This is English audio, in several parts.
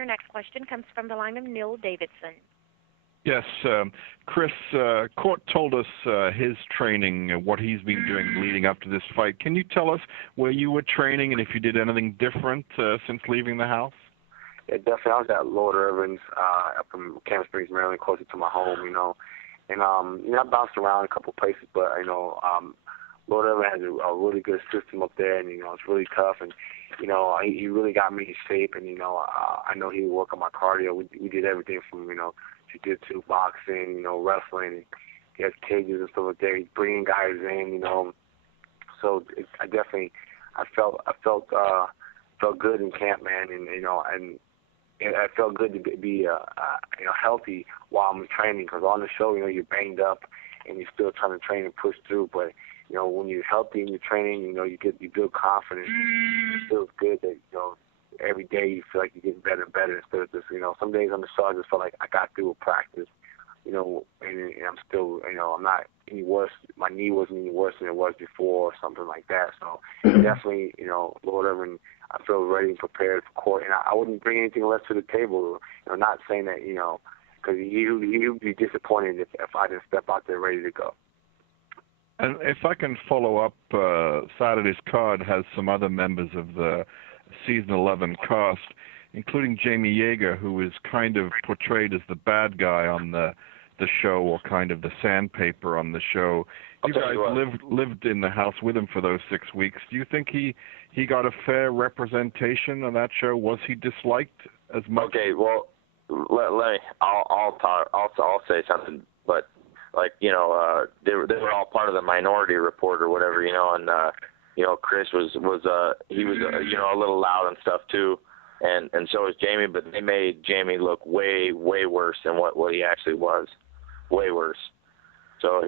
Your next question comes from the line of Neil Davidson. Yes, Kris, Court told us his training, what he's been doing leading up to this fight. Can you tell us where you were training and if you did anything different since leaving the house? Yeah, definitely. I was at Lord Irvin's up in Camp Springs, Maryland, closer to my home, And, I bounced around a couple places, but, Lord Irvin has a really good system up there, and, it's really tough. And, he really got me in shape, and, I know he would work on my cardio. We did everything from, jiu-jitsu, boxing, wrestling. And he has cages and stuff like that. He's bringing guys in, So I felt good in camp, man, and I felt good to be healthy while I'm training, because on the show, you're banged up and you're still trying to train and push through. But when you're healthy and you're training, you build confidence. It feels good that every day you feel like you're getting better and better instead of just some days on the show I just felt like I got through a practice, and I'm still I'm not any worse. My knee wasn't any worse than it was before or something like that. So definitely Lord Irvin, I feel ready and prepared for court, and I wouldn't bring anything less to the table. Not saying that because he would be disappointed if I didn't step out there ready to go. And if I can follow up, Saturday's card has some other members of the season 11 cast, including Jamie Yeager, who is kind of portrayed as the bad guy on the show, or kind of the sandpaper on the show. You guys lived in the house with him for those 6 weeks. Do you think he got a fair representation on that show? Was he disliked as much? Okay, well, let me. I'll say something, but they were all part of the Minority Report or whatever, and Kris was he was a little loud and stuff too, and so was Jamie, but they made Jamie look way worse than what he actually was, way worse. So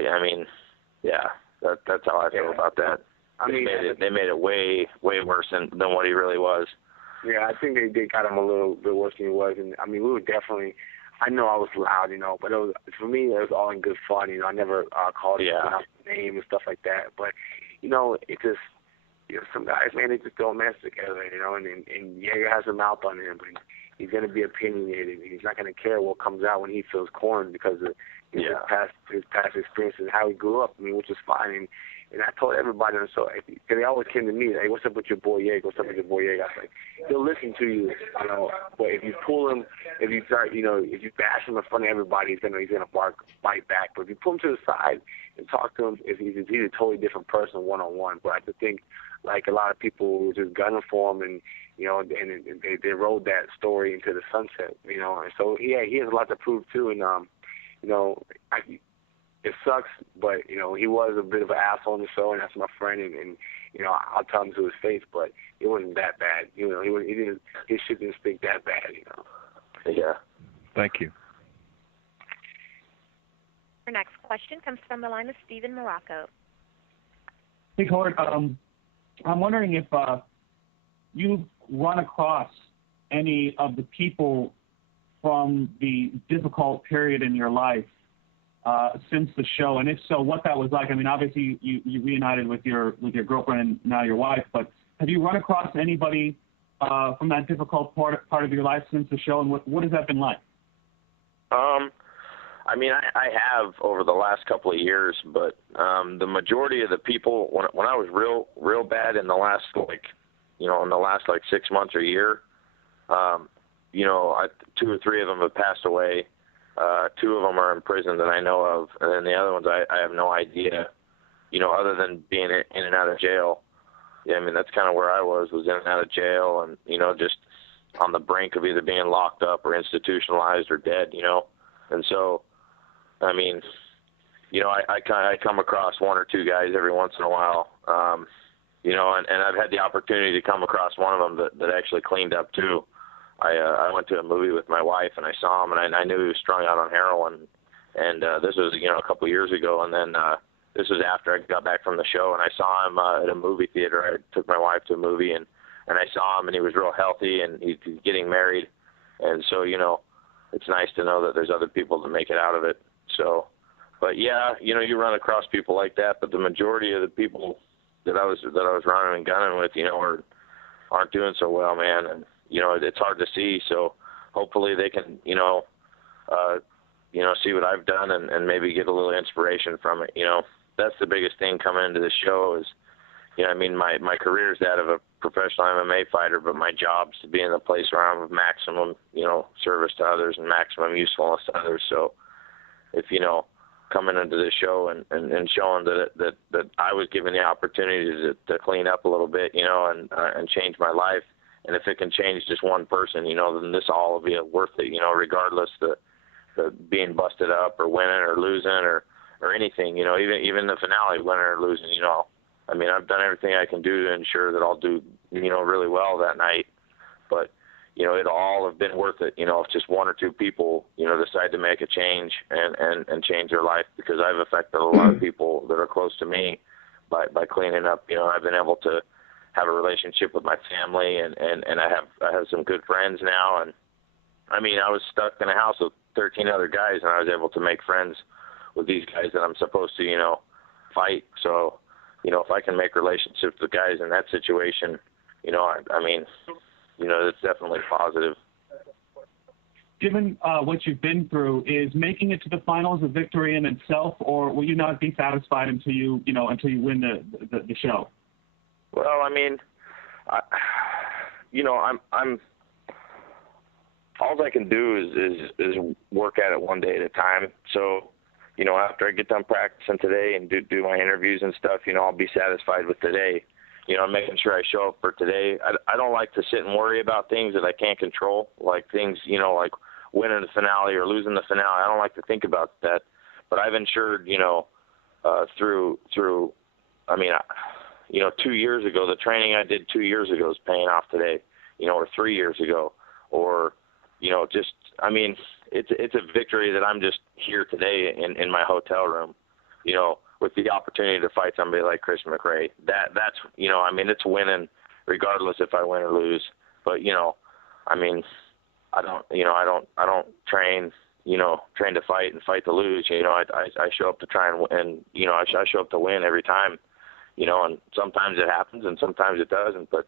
yeah, that's how I feel about that. They made it way worse than what he really was. Yeah, I think they got him a little bit worse than he was, and we were definitely. I know I was loud, but for me, it was all in good fun. I never called him out the name and stuff like that. But it just, some guys, man, they just don't mess together, And Yeager has a mouth on him, but he's going to be opinionated. He's not going to care what comes out when he feels cornered because of his past experiences and how he grew up. Which is fine. And I told everybody on the show, because they always came to me, hey, what's up with your boy Yeager? What's up with your boy Yeager? I was like, he'll listen to you, But if you pull him, if you start, if you bash him in front of everybody, he's gonna bite back. But if you pull him to the side and talk to him, he's a totally different person one-on-one. But I just think, like a lot of people were just gunning for him, and they rode that story into the sunset, And so he has a lot to prove too, and it sucks, but he was a bit of an asshole on the show, and that's my friend, and I'll tell him to his face, but it wasn't that bad. His shit didn't stink that bad, Yeah. Thank you. Your next question comes from the line of Steven Morocco. Hey, Court. I'm wondering if you've run across any of the people from the difficult period in your life since the show, and if so, what that was like. Obviously you reunited with your girlfriend and now your wife, but have you run across anybody from that difficult part of your life since the show, and what has that been like? I have over the last couple of years, but the majority of the people when I was real bad in the last in the last 6 months or a year, 2 or 3 of them have passed away. 2 of them are in prison that I know of, and then the other ones I have no idea, other than being in and out of jail. Yeah, that's kind of where I was in and out of jail, and, just on the brink of either being locked up or institutionalized or dead, And so, I come across 1 or 2 guys every once in a while, and I've had the opportunity to come across one of them that actually cleaned up too. I went to a movie with my wife, and I saw him, and I knew he was strung out on heroin. And this was, a couple of years ago, and then this was after I got back from the show, and I saw him at a movie theater. I took my wife to a movie, and I saw him, and he was real healthy, and he's getting married. And so, it's nice to know that there's other people that make it out of it. So, but yeah, you run across people like that, but the majority of the people that I was running and gunning with, aren't doing so well, man. And it's hard to see. So hopefully they can, see what I've done and maybe get a little inspiration from it. That's the biggest thing coming into the show is, my career is that of a professional MMA fighter, but my job is to be in a place where I'm of maximum, service to others and maximum usefulness to others. So if, coming into the show and showing that I was given the opportunity to clean up a little bit, and change my life. And if it can change just one person, then this all will be worth it, regardless the being busted up or winning or losing or anything, even the finale, winning or losing, I've done everything I can do to ensure that I'll do, really well that night. But, it'll all have been worth it, if just one or two people, decide to make a change and change their life, because I've affected a lot of people that are close to me by cleaning up. I've been able to have a relationship with my family and I have some good friends now. And I was stuck in a house with 13 other guys, and I was able to make friends with these guys that I'm supposed to, fight. So, if I can make relationships with guys in that situation, it's definitely positive. Given what you've been through, is making it to the finals a victory in itself, or will you not be satisfied until you win the show? Well, I'm all I can do is work at it one day at a time. So, after I get done practicing today and do my interviews and stuff, I'll be satisfied with today. Making sure I show up for today. I don't like to sit and worry about things that I can't control, like things, like winning the finale or losing the finale. I don't like to think about that. But I've ensured, through 2 years ago, the training I did 2 years ago is paying off today, or 3 years ago, or, it's a victory that I'm just here today in my hotel room, with the opportunity to fight somebody like Kris McCray. That's, it's winning regardless if I win or lose. But, I don't train to fight and fight to lose. I show up to try and I show up to win every time, and sometimes it happens and sometimes it doesn't, but,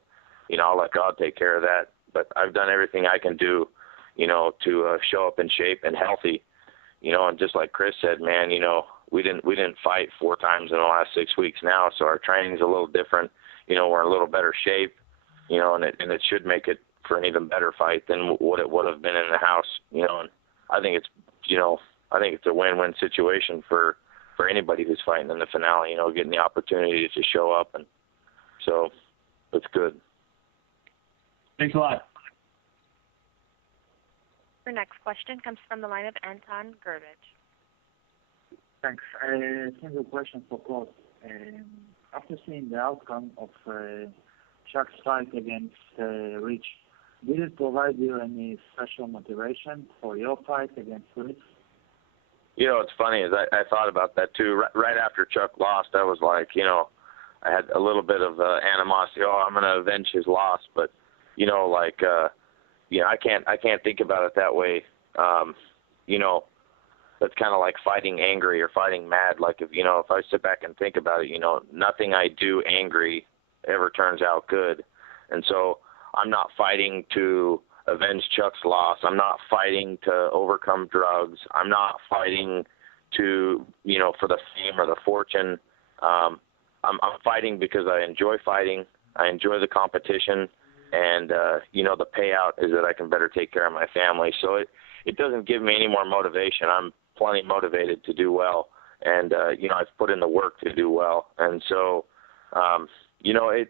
I'll let God take care of that. But I've done everything I can do, to show up in shape and healthy, and just like Kris said, man, we didn't fight 4 times in the last 6 weeks now, so our training's a little different. We're in a little better shape, and it should make it for an even better fight than what it would have been in the house, and I think it's a win-win situation for anybody who's fighting in the finale, getting the opportunity to show up, and so it's good. Thanks a lot. Your next question comes from the line of Anton Gurvich. Thanks. A single question for Claude. After seeing the outcome of Chuck's fight against Rich, did it provide you any special motivation for your fight against Rich? It's funny is I thought about that too. Right after Chuck lost, I was like, I had a little bit of animosity. I'm going to avenge his loss, but I can't think about it that way. That's kind of like fighting angry or fighting mad. Like if I sit back and think about it, nothing I do angry ever turns out good. And so I'm not fighting to avenge Chuck's loss. I'm not fighting to overcome drugs. I'm not fighting to, for the fame or the fortune. I'm fighting because I enjoy fighting. I enjoy the competition. And, the payout is that I can better take care of my family. So it doesn't give me any more motivation. I'm plenty motivated to do well. And, I've put in the work to do well. And so, it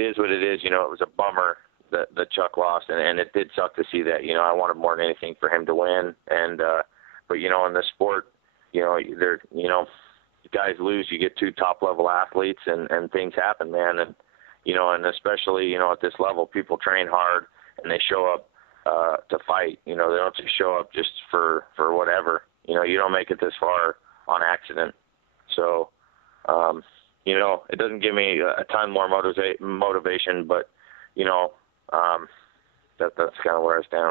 is what it is. It was a bummer that Chuck lost, and it did suck to see that. I wanted more than anything for him to win. And, but, in the sport, guys lose, you get 2 top-level athletes, and things happen, man. And, and especially, at this level, people train hard and they show up to fight. They don't just show up just for whatever. You don't make it this far on accident. So, it doesn't give me a ton more motivation, but, that's kind of where I stand.